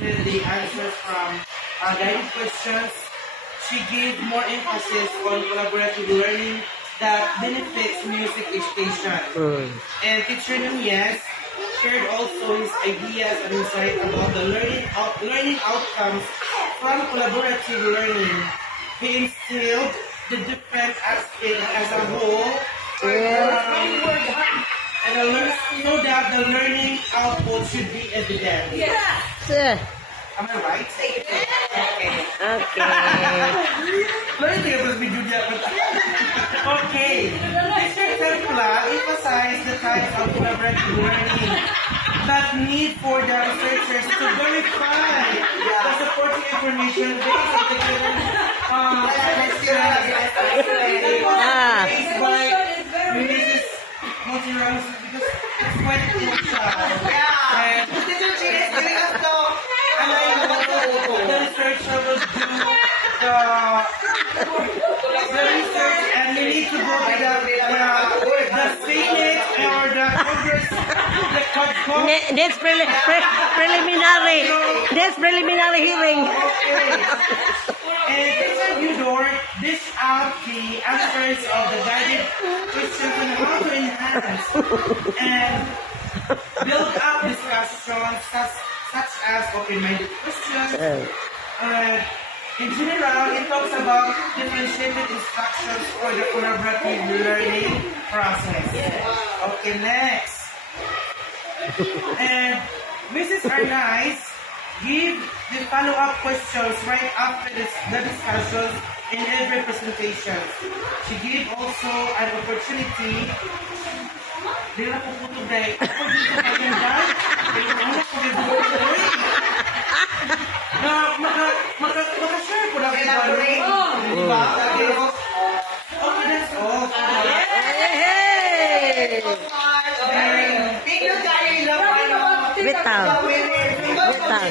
the answers from guided questions. She gave more emphasis on collaborative learning that benefits music education. And teacher Nunez shared also his ideas and insight about the learning outcomes from collaborative learning. He instilled the different aspects as a whole, so that the learning output should be evident. Sir. Am I right? Okay. Okay. Okay. Mr. Templa emphasized the types of collaborative learning that need for the researchers to verify the supporting information based on the given by Mrs. Montiramos because it's quite crucial. And the researcher will do the research, and we need to go to the Senate or the Congress. This preliminary. This preliminary hearing. And interviewed dish out the answers of the guided questions on how to enhance and build up discussions such as open-minded questions. In general, it talks about differentiated instructions for the collaborative learning process. Okay, next. And Mrs. Arnaiz give the follow-up questions right after the discussions in every presentation. She gave also an opportunity makashare po lang elaborate. Diba? Okay, that's all. Bitaw. Bitaw.